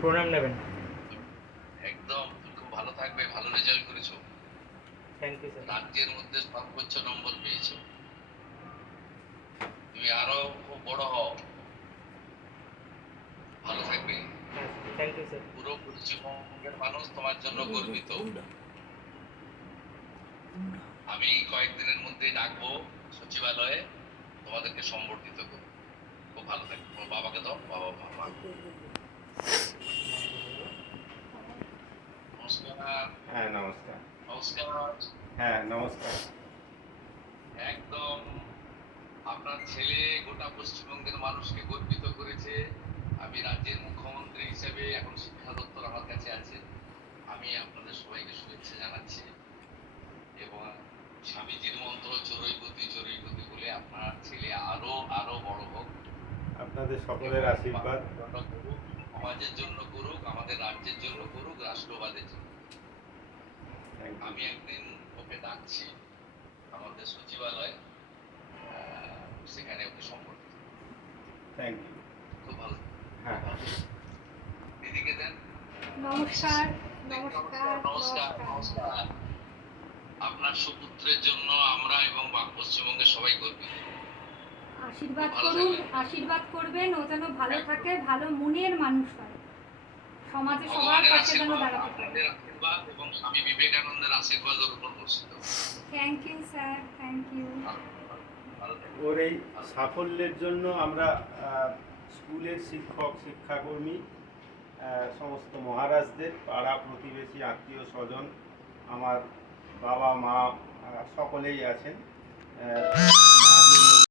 প্রণাম নেবেন। একদম তুমি খুব ভালো থাকবে, ভালো রেজাল্ট করেছো, থ্যাংক ইউ স্যার। রাজ্যের মধ্যে সর্বোচ্চ নম্বর পেয়েছো। তুমি আরো খুব বড় হও, ভালো থাকবে। হ্যাঁ, থ্যাংক ইউ স্যার। পুরো পশ্চিমবঙ্গের মানুষ তোমার জন্য গর্বিত। আমি কয়েকদিনের মধ্যেই ডাকবো সচিবালয়ে, তোমাদেরকে সম্বর্ধিত করবো। খুব ভালো থাকবে। তোমার বাবাকে দাও, বাবা মা। নমস্কার। হ্যাঁ নমস্কার। নমস্কার। হ্যাঁ নমস্কার। একদম আপনার ছেলে গোটা পশ্চিমবঙ্গের মানুষকে গর্বিত করেছে। আমি রাজ্যের মুখ্যমন্ত্রী হিসেবে এখন শিক্ষা দপ্তর আমার কাছে আছে। আমি আপনাদের সবাইকে শুভেচ্ছা জানাচ্ছি এবং স্বামীজির মন্ত্র চড়ুইপতি চড়ুইপতি বলে আপনার ছেলে আরো আরো বড় হোক। আপনাদের সকলের আশীর্বাদ। সমাজের জন্য করুক, আমাদের রাজ্যের জন্য করুক, রাষ্ট্রবাদের জন্য। আমি একদিন ওকে ডাকছি আমাদের সচিবালয়ে, সেখানে ওকে সম্পর্কিত। Thank you. খুব ভালো। হ্যাঁ দিদিকে দেন। নমস্কার। নমস্কার। নমস্কার। নমস্কার। আপনার সুপুত্রের জন্য আমরা এবং পশ্চিমবঙ্গের সবাই গর্বিত। আশীর্বাদ করুন, আশীর্বাদ করবেন, ও যেন ভালো থাকে, ভালো মনের মানুষ হয়, সমাজে সবার পাশে যেন দাঁড়াতে পারে। আশীর্বাদ এবং স্বামী বিবেকানন্দের আশীর্বাদের উপর বর্ষিত। Thank you sir, thank you. ওর এই সাফল্যের জন্য আমরা স্কুলের শিক্ষক শিক্ষাকর্মী, সমস্ত মহারাজদের, পাড়া প্রতিবেশী, আত্মীয় স্বজন, আমার বাবা মা সকলেই আছেন।